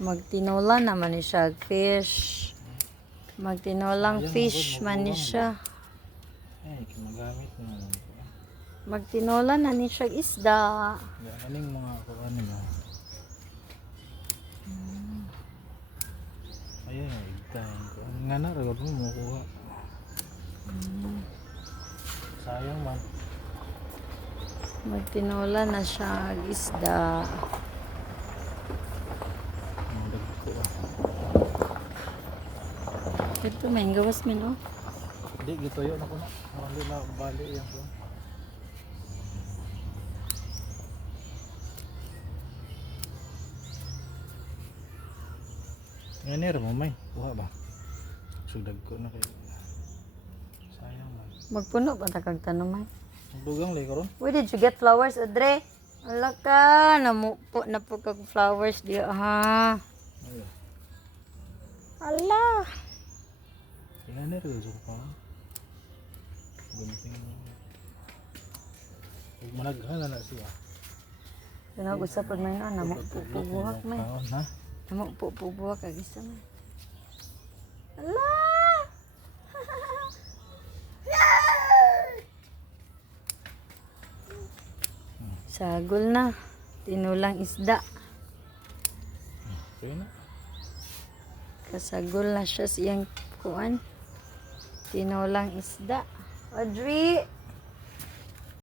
Magtinola naman ni siya fish. Magtinolang Sayang, fish magod, man ni magkuwang siya. Ay, magamit na naman ko. Magtinola na ni siya isda. Galing mga kuan nila. Ayun, igtahin ko. Nga na, ragod mo makuha. Sayang man. Magtinola na siya isda. Ang dagko ah. Ito may gawas min oh. Hindi, gituyo na ko na. Hindi na bali yan ko. Ngayon mo may. Kuha ba? Sudag ko na kayo. Sayang man. Magpuno ba ta kag tanuman? Ang dugang lay karon. Where did you get flowers, Adre? Wala ka, namupo na po kag flowers di ha. Ayun. Ala. Ngayon rin ko pa. Gunting. Huwag managhala na siya. Pinag-usap pag may na, namupo po buhak may. Ha? Namupo po buhak kag isa may. Ala. Sagol na. Tinulang isda. Okay na. Kasagol na siya siyang kuan. Tinulang isda. Audrey!